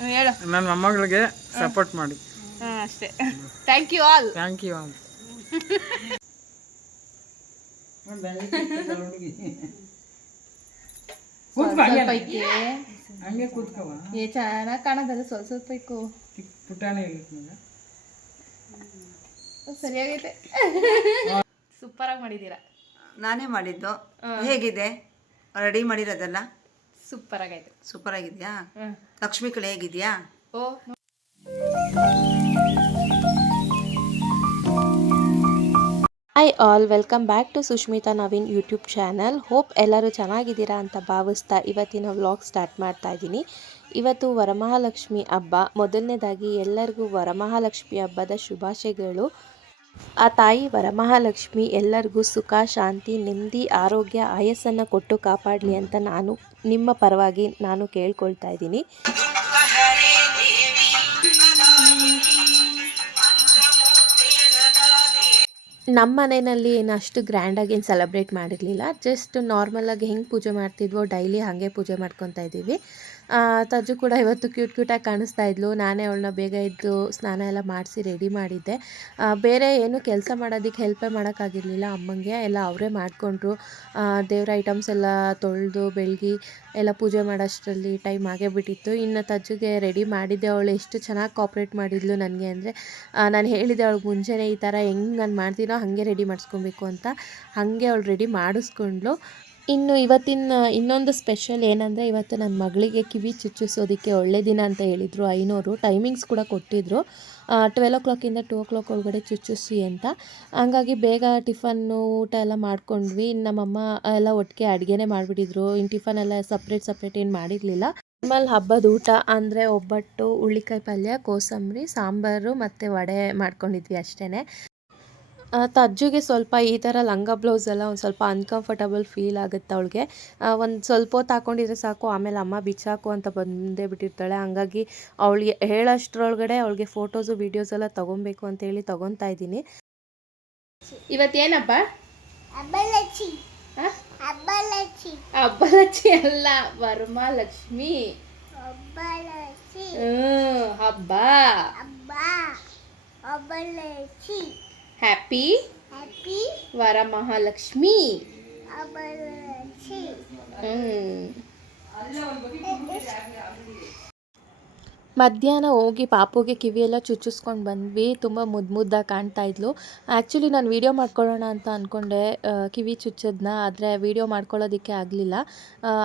ಹೇಳು. ನನ್ನ ಮೊಮ್ಮಗಳಿಗೆ ಸಪೋರ್ಟ್ ಮಾಡಿ ಅಷ್ಟೇ. Thank you all. Thank you all. ಹಂಗೆ ಕೂತ್ಕವ. ಚೆನ್ನಾಗಿ ಕಾಣೋದಲ್ಲ, ಸ್ವಲ್ಪ ಸ್ವಲ್ಪ ಇಕ್ಕು. ಪುಟಾಣಿ ಸರಿಯಾಗೈತೆ. ಸೂಪರಾಗಿ ಮಾಡಿದ್ದೀರಾ. ನಾನೇ ಮಾಡಿದ್ದು. ಹೇಗಿದೆ ರೆಡಿ ಮಾಡಿರೋದೆಲ್ಲ? ಸೂಪರ್ ಆಗೈತೆ. ಸೂಪರ್ ಆಗಿದೆಯಾ? ಲಕ್ಷ್ಮಿ ಕಳೆ ಹೇಗಿದೆಯಾ? Oh hi all, welcome back to Sushmita Naveen YouTube channel. Hope ಎಲ್ಲರೂ ಚೆನ್ನಾಗಿದ್ದೀರಾ ಅಂತ ಭಾವಿಸ್ತಾ ಇವತ್ತಿನ ವ್ಲಾಗ್ ಸ್ಟಾರ್ಟ್ ಮಾಡ್ತಾ ಇದ್ದೀನಿ. ಇವತ್ತು ವರಮಹಾಲಕ್ಷ್ಮಿ ಹಬ್ಬ. ಮೊದಲನೇದಾಗಿ ಎಲ್ಲರಿಗೂ ವರಮಹಾಲಕ್ಷ್ಮಿ ಹಬ್ಬದ ಶುಭಾಶಯಗಳು. ಆ ತಾಯಿ ವರಮಹಾಲಕ್ಷ್ಮಿ ಎಲ್ಲರಿಗೂ ಸುಖ, ಶಾಂತಿ, ನೆಮ್ಮದಿ, ಆರೋಗ್ಯ, ಆಯಸ್ಸನ್ನು ಕೊಟ್ಟು ಕಾಪಾಡಲಿ ಅಂತ ನಾನು ನಿಮ್ಮ ಪರವಾಗಿ ಕೇಳ್ಕೊಳ್ತಾ ಇದ್ದೀನಿ. ನಮ್ಮ ಮನೆಯಲ್ಲಿ ಏನು ಅಷ್ಟು ಗ್ರ್ಯಾಂಡಾಗಿ ಏನು ಸೆಲೆಬ್ರೇಟ್ ಮಾಡಿರಲಿಲ್ಲ. ಜಸ್ಟ್ ನಾರ್ಮಲಾಗಿ ಹೆಂಗೆ ಪೂಜೆ ಮಾಡ್ತಿದ್ವೋ ಡೈಲಿ ಹಾಗೆ ಪೂಜೆ ಮಾಡ್ಕೊತಾ ಇದ್ದೀವಿ. ತಜ್ಜು ಕೂಡ ಇವತ್ತು ಕ್ಯೂಟಾಗಿ ಕಾಣಿಸ್ತಾ ಇದ್ಲು. ನಾನೇ ಅವಳನ್ನ ಬೇಗ ಎದ್ದು ಸ್ನಾನ ಎಲ್ಲ ಮಾಡಿಸಿ ರೆಡಿ ಮಾಡಿದ್ದೆ. ಬೇರೆ ಏನು ಕೆಲಸ ಮಾಡೋದಕ್ಕೆ ಹೆಲ್ಪೇ ಮಾಡೋಕ್ಕಾಗಿರಲಿಲ್ಲ ಅಮ್ಮಂಗೆ. ಎಲ್ಲ ಅವರೇ ಮಾಡಿಕೊಂಡ್ರು. ದೇವ್ರ ಐಟಮ್ಸ್ ಎಲ್ಲ ತೊಳೆದು ಬೆಳಗಿ ಎಲ್ಲ ಪೂಜೆ ಮಾಡೋಷ್ಟರಲ್ಲಿ ಟೈಮ್ ಆಗೇ ಬಿಟ್ಟಿತ್ತು. ಇನ್ನು ತಜ್ಜುಗೆ ರೆಡಿ ಮಾಡಿದ್ದೆ. ಅವಳು ಎಷ್ಟು ಚೆನ್ನಾಗಿ ಕೋಪ್ರೇಟ್ ಮಾಡಿದ್ಲು ನನಗೆ ಅಂದರೆ, ನಾನು ಹೇಳಿದ್ದೆ ಅವಳಿಗೆ ಮುಂಚೆನೇ ಈ ಥರ ಹೆಂಗೆ ನಾನು ಮಾಡ್ತೀನೋ ಹಾಗೆ ರೆಡಿ ಮಾಡಿಸ್ಕೊಬೇಕು ಅಂತ. ಹಾಗೆ ಅವಳು ರೆಡಿ ಮಾಡಿಸ್ಕೊಂಡ್ಲು. ಇನ್ನು ಇವತ್ತಿನ ಇನ್ನೊಂದು ಸ್ಪೆಷಲ್ ಏನಂದರೆ, ಇವತ್ತು ನನ್ನ ಮಗಳಿಗೆ ಕಿವಿ ಚುಚ್ಚಿಸೋದಕ್ಕೆ ಒಳ್ಳೆ ದಿನ ಅಂತ ಹೇಳಿದರು. 500 ಟೈಮಿಂಗ್ಸ್ ಕೂಡ ಕೊಟ್ಟಿದ್ದರು. 12 o'clock-ಇಂದ 2 o'clock ಒಳಗಡೆ ಚುಚ್ಚಿಸಿ ಅಂತ. ಹಂಗಾಗಿ ಬೇಗ ಟಿಫನ್ನು ಊಟ ಎಲ್ಲ ಮಾಡ್ಕೊಂಡ್ವಿ. ನಮ್ಮಮ್ಮ ಎಲ್ಲ ಒಟ್ಟಿಗೆ ಅಡುಗೆನೇ ಮಾಡಿಬಿಟ್ಟಿದ್ರು. ಇನ್ನು ಟಿಫನ್ ಎಲ್ಲ ಸಪ್ರೇಟ್ ಏನು ಮಾಡಿರಲಿಲ್ಲ. ನಾರ್ಮಲ್ ಹಬ್ಬದ ಊಟ ಅಂದರೆ ಒಬ್ಬಟ್ಟು, ಹುಳ್ಳಿಕಾಯಿ ಪಲ್ಯ, ಕೋಸಂಬರಿ, ಸಾಂಬಾರು ಮತ್ತು ವಡೆ ಮಾಡ್ಕೊಂಡಿದ್ವಿ ಅಷ್ಟೇ. ತಜ್ಜುಗೆ ಸ್ವಲ್ಪ ಈ ಥರ ಲಂಗ ಬ್ಲೌಸ್ ಎಲ್ಲ ಒಂದು ಸ್ವಲ್ಪ ಅನ್ಕಂಫರ್ಟಬಲ್ ಫೀಲ್ ಆಗುತ್ತೆ ಅವಳಿಗೆ. ಒಂದು ಸ್ವಲ್ಪ ಹೊತ್ತು ಹಾಕ್ಕೊಂಡಿದ್ರೆ ಸಾಕು, ಆಮೇಲೆ ಅಮ್ಮ ಬಿಚ್ಚಾಕು ಅಂತ ಬಂದೇ ಬಿಟ್ಟಿರ್ತಾಳೆ. ಹಂಗಾಗಿ ಅವಳಿಗೆ ಹೇಳೋಷ್ಟ್ರೊಳಗಡೆ ಅವಳಿಗೆ ಫೋಟೋಸು ವೀಡಿಯೋಸ್ ಎಲ್ಲ ತೊಗೊಬೇಕು ಅಂತೇಳಿ ತೊಗೊತಾ ಇದ್ದೀನಿ. ಇವತ್ತೇನಪ್ಪ? ಹಬ್ಬಲಕ್ಷ್ಮಿ. ಹಬ್ಬಲಕ್ಷ್ಮಿ ಅಲ್ಲ, ವರಮಹಾಲಕ್ಷ್ಮಿ ಹಬ್ಬ. ಹ್ಯಾಪಿ ವರಮಹಾಲಕ್ಷ್ಮಿ. ಮಧ್ಯಾಹ್ನ ಹೋಗಿ ಪಾಪುಗೆ ಕಿವಿಯೆಲ್ಲ ಚುಚ್ಚಿಸ್ಕೊಂಡು ಬಂದ್ವಿ. ತುಂಬ ಮುದ್ದಾಗಿ ಕಾಣ್ತಾ ಇದ್ಲು. ಆ್ಯಕ್ಚುಲಿ ನಾನು ವೀಡಿಯೋ ಮಾಡ್ಕೊಳ್ಳೋಣ ಅಂತ ಅಂದ್ಕೊಂಡೆ ಕಿವಿ ಚುಚ್ಚೋದನ್ನ, ಆದರೆ ವೀಡಿಯೋ ಮಾಡ್ಕೊಳ್ಳೋದಕ್ಕೆ ಆಗಲಿಲ್ಲ.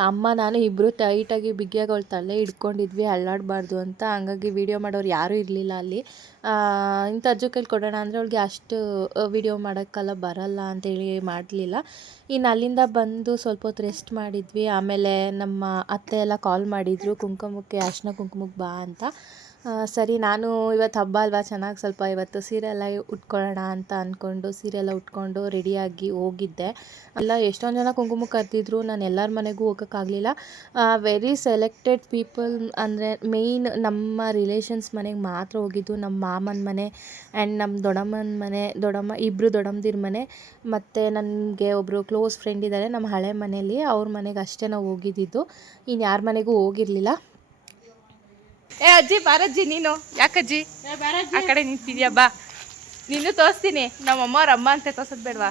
ಅಮ್ಮ ನಾನು ಇಬ್ಬರು ಟೈಟಾಗಿ ಬಿಗಿಯಾಗಿ ಅವಳು ತಲೆ ಹಿಡ್ಕೊಂಡಿದ್ವಿ, ಅಳ್ಳಾಡಬಾರ್ದು ಅಂತ. ಹಂಗಾಗಿ ವೀಡಿಯೋ ಮಾಡೋರು ಯಾರೂ ಇರಲಿಲ್ಲ ಅಲ್ಲಿ. ಇಂಥ ಅಜ್ಜು ಕೈಲಿ ಕೊಡೋಣ ಅಂದರೆ ಅವಳಿಗೆ ಅಷ್ಟು ವೀಡಿಯೋ ಮಾಡೋಕ್ಕೆಲ್ಲ ಬರಲ್ಲ ಅಂತೇಳಿ ಮಾಡಲಿಲ್ಲ. ಇನ್ನು ಅಲ್ಲಿಂದ ಬಂದು ಸ್ವಲ್ಪ ಹೊತ್ತು ರೆಸ್ಟ್ ಮಾಡಿದ್ವಿ. ಆಮೇಲೆ ನಮ್ಮ ಅತ್ತೆ ಎಲ್ಲ ಕಾಲ್ ಮಾಡಿದರು, ಕುಂಕುಮಕ್ಕೆ ಅರ್ಶಿನ ಕುಂಕುಮಕ್ಕೆ ಬಾ ಅಂತ. ಸರಿ, ನಾನು ಇವತ್ತು ಹಬ್ಬ ಅಲ್ವಾ, ಚೆನ್ನಾಗಿ ಸ್ವಲ್ಪ ಇವತ್ತು ಸೀರೆ ಎಲ್ಲ ಉಟ್ಕೊಳ್ಳೋಣ ಅಂತ ಅಂದ್ಕೊಂಡು ಸೀರೆ ಎಲ್ಲ ಉಟ್ಕೊಂಡು ರೆಡಿಯಾಗಿ ಹೋಗಿದ್ದೆ. ಎಲ್ಲ ಎಷ್ಟೊಂದು ಜನ ಕುಂಕುಮಕ್ಕೆ ಕರೆದಿದ್ರು. ನಾನು ಎಲ್ಲರ ಮನೆಗೂ ಹೋಗೋಕ್ಕಾಗಲಿಲ್ಲ. ವೆರಿ ಸೆಲೆಕ್ಟೆಡ್ ಪೀಪಲ್, ಅಂದರೆ ಮೇಯ್ನ್ ನಮ್ಮ ರಿಲೇಷನ್ಸ್ ಮನೆಗೆ ಮಾತ್ರ ಹೋಗಿದ್ದು. ನಮ್ಮ ಮಾಮನ ಮನೆ ಆ್ಯಂಡ್ ನಮ್ಮ ದೊಡ್ಡಮ್ಮನ ಮನೆ, ಇಬ್ಬರು ದೊಡ್ಡಮ್ಮದಿರ ಮನೆ, ಮತ್ತು ನನಗೆ ಒಬ್ಬರು ಕ್ಲೋಸ್ ಫ್ರೆಂಡ್ ಇದ್ದಾರೆ ನಮ್ಮ ಹಳೆ ಮನೆಯಲ್ಲಿ, ಅವ್ರ ಮನೆಗೆ ಅಷ್ಟೇ ನಾವು ಹೋಗಿದ್ದಿದ್ದು. ಇನ್ನು ಯಾರ ಮನೆಗೂ ಹೋಗಿರಲಿಲ್ಲ. ಅಜ್ಜಿ ಬಾರಜ್ಜಿ, ನೀನು ಯಾಕಜ್ಜಿ ಆ ಕಡೆ ನಿಂತಿದ್ಯಾ? ಬಾ, ನಿನ್ನೂ ತೋರಿಸ್ತೀನಿ. ನಮ್ಮಮ್ಮ ಅವ್ರ ಅಮ್ಮ ಅಂತ ತೋರ್ಸೋದು ಬೇಡವಾ?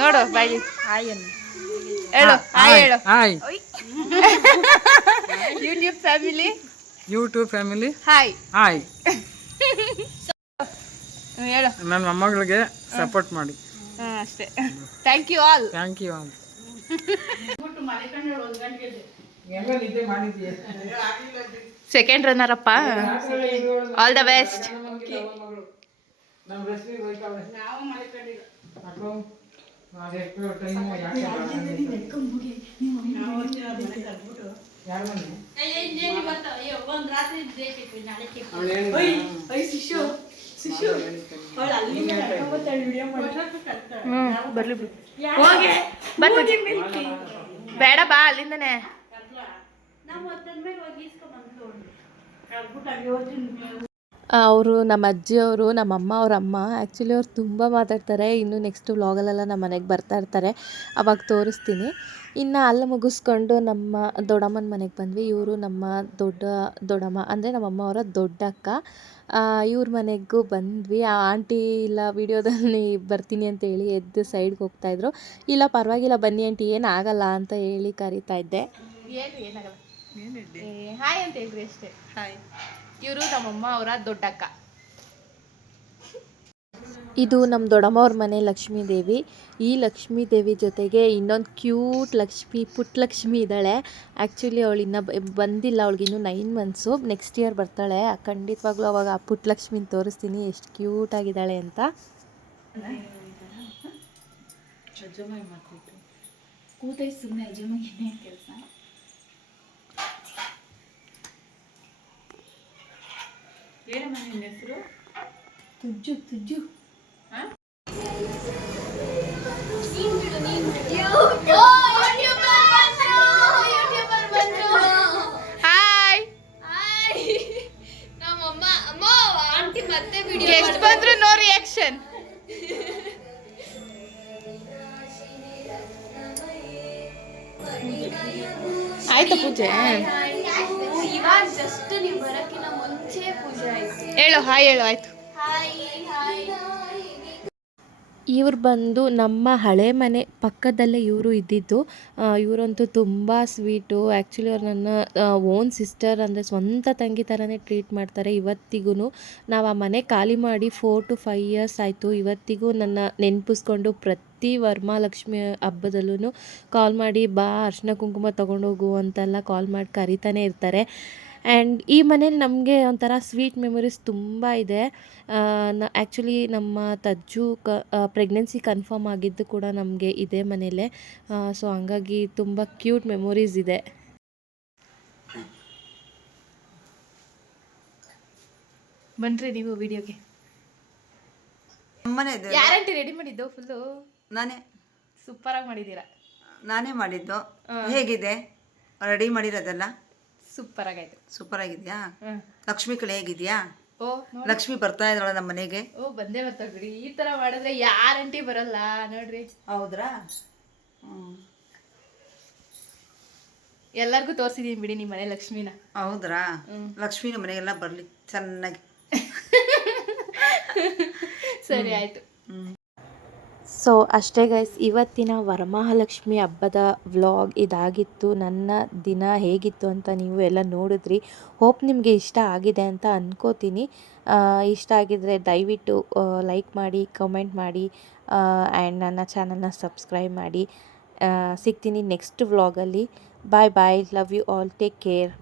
ನೋಡು ಬಾಯಿ, ಹೇಳು ಹಾಯ್ ಹೇಳು. YouTube family hi. ಹೇಳು. ನನ್ನ ಮೊಮ್ಮಗಳಿಗೆ ಸಪೋರ್ಟ್ ಮಾಡಿ ಅಷ್ಟೇ. Thank you all. Thank you all. Second runner up, all the best. ಬರ್ಲಿ ಬೇಡ, ಬಾ ಅಲ್ಲಿಂದನೇ. ಅವರು ನಮ್ಮ ಅಜ್ಜಿಯವರು ನಮ್ಮ ಅಮ್ಮ ಅವ್ರ ಅಮ್ಮ ಆ್ಯಕ್ಚುಲಿ ಅವ್ರು ತುಂಬ ಮಾತಾಡ್ತಾರೆ. ಇನ್ನು ನೆಕ್ಸ್ಟ್ ವ್ಲಾಗಲ್ಲೆಲ್ಲ ನಮ್ಮ ಮನೆಗೆ ಬರ್ತಾ ಇರ್ತಾರೆ, ಅವಾಗ ತೋರಿಸ್ತೀನಿ. ಇನ್ನು ಅಲ್ಲಿ ಮುಗಿಸ್ಕೊಂಡು ನಮ್ಮ ದೊಡ್ಡಮ್ಮನ ಮನೆಗೆ ಬಂದ್ವಿ. ಇವರು ನಮ್ಮ ದೊಡ್ಡಮ್ಮ ಅಂದರೆ ನಮ್ಮಮ್ಮ ಅವರ ದೊಡ್ಡಕ್ಕ. ಇವ್ರ ಮನೆಗೂ ಬಂದ್ವಿ. ಆ ಆಂಟಿ ಇಲ್ಲ ವಿಡಿಯೋದಲ್ಲಿ ಬರ್ತೀನಿ ಅಂತೇಳಿ ಎದ್ದು ಸೈಡ್ಗೆ ಹೋಗ್ತಾಯಿದ್ರು. ಇಲ್ಲ ಪರವಾಗಿಲ್ಲ ಬನ್ನಿ ಆಂಟಿ ಏನಾಗಲ್ಲ ಅಂತ ಹೇಳಿ ಕರಿತಾ ಇದ್ದೆ. ಹೇಳ್ರಿ ಏನಾಗಲ್ಲ, ಹಾಯ್ ಅಂತ ಹೇಳ್ರಿ ಅಷ್ಟೇ. ಹಾಯ್. ಇವರು ನಮ್ಮಮ್ಮ ಅವರ ದೊಡ್ಡಕ್ಕ. ಇದು ನಮ್ಮ ದೊಡ್ಡಮ್ಮ ಅವ್ರ ಮನೆ ಲಕ್ಷ್ಮೀ ದೇವಿ. ಈ ಲಕ್ಷ್ಮೀ ದೇವಿ ಜೊತೆಗೆ ಇನ್ನೊಂದು ಕ್ಯೂಟ್ ಪುಟ್ಟಲಕ್ಷ್ಮಿ ಇದ್ದಾಳೆ. ಆ್ಯಕ್ಚುಲಿ ಅವಳು ಇನ್ನೂ ಬಂದಿಲ್ಲ, ಅವಳಿಗಿನ್ನೂ 9 ಮಂತ್ಸು. ನೆಕ್ಸ್ಟ್ ಇಯರ್ ಬರ್ತಾಳೆ. ಖಂಡಿತವಾಗ್ಲೂ ಅವಾಗ ಆ ಪುಟ್ಟಲಕ್ಷ್ಮಿನ ತೋರಿಸ್ತೀನಿ ಎಷ್ಟು ಕ್ಯೂಟಾಗಿದ್ದಾಳೆ ಅಂತ. ಕೂತೈ ಸುಮ್ಮನೆ ಅಜ್ಜಮ್ಮಗೆ ಕೆಲಸ. ಏನಮ್ಮ ನಿನ್ನ ಹೆಸರು? ತುಜ್ಜು. ಹಾಯ್. ನಮ್ಮಮ್ಮ ಅಮ್ಮ ಆಂಟಿ ಮತ್ತೆ ವಿಡಿಯೋ ಎಷ್ಟು ಬಂದ್ರು ನೋ ರಿಯಾಕ್ಷನ್. ಆಯ್ತಾ ಪೂಜೆ? ಇವಾಗ ಜಸ್ಟ್ ನೀವು ಬರೋಕ್ಕಿಂತ ಮುಂಚೆ ಪೂಜೆ ಆಯ್ತು. ಹೇಳು ಹಾಯ್ ಹೇಳು. ಆಯ್ತು. ಇವ್ರು ಬಂದು ನಮ್ಮ ಹಳೆ ಮನೆ ಪಕ್ಕದಲ್ಲೇ ಇವರು ಇದ್ದಿದ್ದು. ಇವರಂತೂ ತುಂಬ ಸ್ವೀಟು. ಆ್ಯಕ್ಚುಲಿ ಅವ್ರು ನನ್ನ ಓನ್ ಸಿಸ್ಟರ್ ಅಂದರೆ ಸ್ವಂತ ತಂಗಿ ಥರನೇ ಟ್ರೀಟ್ ಮಾಡ್ತಾರೆ ಇವತ್ತಿಗೂ. ನಾವು ಆ ಮನೆ ಖಾಲಿ ಮಾಡಿ 4 to 5 years ಆಯಿತು. ಇವತ್ತಿಗೂ ನನ್ನ ನೆನಪಿಸ್ಕೊಂಡು ಪ್ರತಿ ವರಮಹಾಲಕ್ಷ್ಮಿ ಹಬ್ಬದಲ್ಲೂ ಕಾಲ್ ಮಾಡಿ ಬಾ ಅರ್ಶಿನ ಕುಂಕುಮ ತೊಗೊಂಡೋಗು ಅಂತೆಲ್ಲ ಕಾಲ್ ಮಾಡಿ ಕರಿತಾನೆ ಇರ್ತಾರೆ. ಆ್ಯಂಡ್ ಈ ಮನೇಲಿ ನಮಗೆ ಒಂಥರ ಸ್ವೀಟ್ ಮೆಮೊರೀಸ್ ತುಂಬ ಇದೆ. ಆ್ಯಕ್ಚುಲಿ ನಮ್ಮ ತಜ್ಜು ಪ್ರೆಗ್ನೆನ್ಸಿ ಕನ್ಫರ್ಮ್ ಆಗಿದ್ದು ಕೂಡ ನಮಗೆ ಇದೇ ಮನೇಲೆ. ಸೊ ಹಂಗಾಗಿ ತುಂಬ ಕ್ಯೂಟ್ ಮೆಮೊರೀಸ್ ಇದೆ. ಬನ್ರಿ ನೀವು ವಿಡಿಯೋಗೆ. ನಮ್ಮನೆದು ಯಾರಂಟಿ ರೆಡಿ ಮಾಡಿದ್ದು? ಫುಲ್ಲು ನಾನೇ ಸೂಪರಾಗಿ ಮಾಡಿದ್ದೀರಾ. ನಾನೇ ಮಾಡಿದ್ದು. ಹೇಗಿದೆ ರೆಡಿ ಮಾಡಿರೋದೆಲ್ಲ? ಸೂಪರ್ ಆಗಾಯ್ತು. ಸೂಪರ್ ಆಗಿದೆಯಾ? ಹ್ಮ್. ಲಕ್ಷ್ಮಿ ಕಳೆ ಹೇಗಿದೆಯಾ? ಓ ಲಕ್ಷ್ಮಿ ಬರ್ತಾ ಇದ್ದಾಳೆ ನಮ್ಮ ಮನೆಗೆ. ಓ ಬಂದೇ ಬರ್ತಾಳೆ ಬಿಡಿ. ಈ ತರ ಮಾಡಿದ್ರೆ ಯಾರಂಟಿ ಬರಲ್ಲ ನೋಡ್ರಿ. ಹೌದ್ರಾ? ಎಲ್ಲರಿಗೂ ತೋರಿಸಿದೀನಿ ಬಿಡಿ ನಿಮ್ಮ ಮನೆ ಲಕ್ಷ್ಮಿನ. ಹೌದ್ರಾ? ಲಕ್ಷ್ಮಿ ನಮ್ಮ ಮನೆಗೆಲ್ಲ ಬರಲಿ ಚೆನ್ನಾಗಿ. ಸರಿ ಆಯ್ತು. ಸೊ ಅಷ್ಟೇ ಗೈಸ್, ಇವತ್ತಿನ ವರಮಹಾಲಕ್ಷ್ಮಿ ಹಬ್ಬದ ವ್ಲಾಗ್ ಇದಾಗಿತ್ತು. ನನ್ನ ದಿನ ಹೇಗಿತ್ತು ಅಂತ ನೀವು ಎಲ್ಲ ನೋಡಿದ್ರಿ. ಹೋಪ್ ನಿಮಗೆ ಇಷ್ಟ ಆಗಿದೆ ಅಂತ ಅಂದ್ಕೋತೀನಿ. ಇಷ್ಟ ಆಗಿದರೆ ದಯವಿಟ್ಟು ಲೈಕ್ ಮಾಡಿ, ಕಮೆಂಟ್ ಮಾಡಿ ಆ್ಯಂಡ್ ನನ್ನ ಚಾನಲ್ನ ಸಬ್ಸ್ಕ್ರೈಬ್ ಮಾಡಿ. ಸಿಗ್ತೀನಿ ನೆಕ್ಸ್ಟ್ ವ್ಲಾಗಲ್ಲಿ. Bye bye. Love you all. Take care.